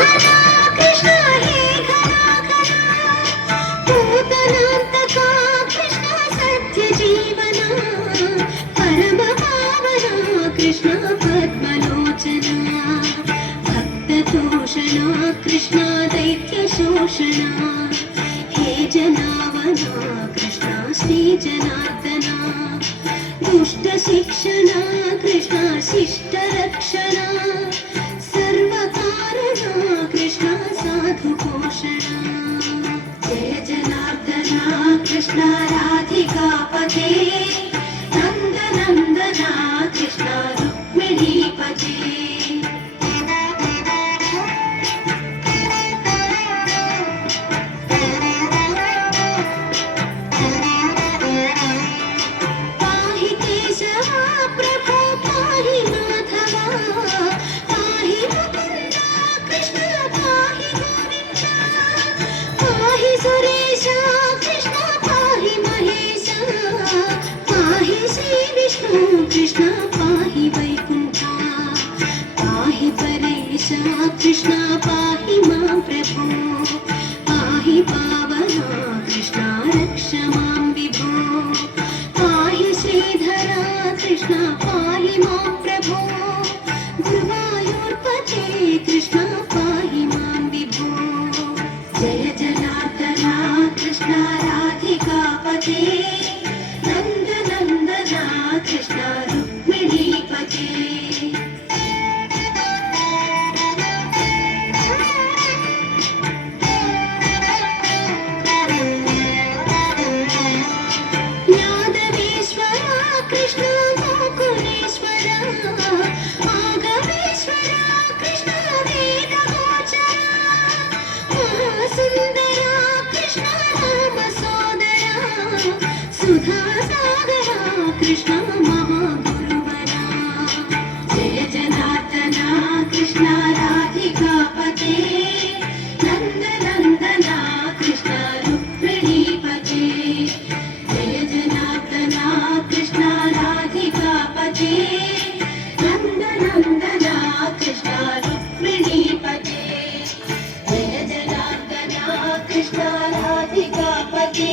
कृष्ण हे घना घना पूतनान्तका कृष्ण सत्य जीवना परम पावना कृष्ण पद्मलोचना भक्ततोषणा कृष्ण दैत्यशोषणा हे जनावना कृष्ण श्रीजनार्दना दुष्टशिक्षणा कृष्ण शिष्टरक्षणा सर्वकारणा कृष्ण साधुपोषणा जय जनार्दना कृष्ण राधिकापते नन्दनन्दना कृष्ण रुक्मिणीपते कृष्ण पाहि वैकुण्ठा पाहि परेशा कृष्ण पाहि मां प्रभो पाहि पावना कृष्ण रक्ष मां विभो पाहि श्रीधरा कृष्ण पाहि मां प्रभो गुरुवायूर्पते कृष्ण पाहि मां विभो जय जनार्दना कृष्ण राधिकापते नन्दनन्दना कृष्ण रुक्मिणीपते यादवेश्वरा कृष्ण गोकुलेश्वरा आगमेश्वरा कृष्ण वेदगोचरा महासुन्दरा कृष्ण रामसोदरा सुधासागरा कृष्ण महागुरुवरा जय जनार्दना कृष्ण राधिकापते नन्दनन्दना कृष्ण रुक्मिणीपते जय जनार्दना कृष्ण राधिकापते नन्दनन्दना कृष्ण रुक्मिणीपते जय जनार्दना कृष्ण राधिकापते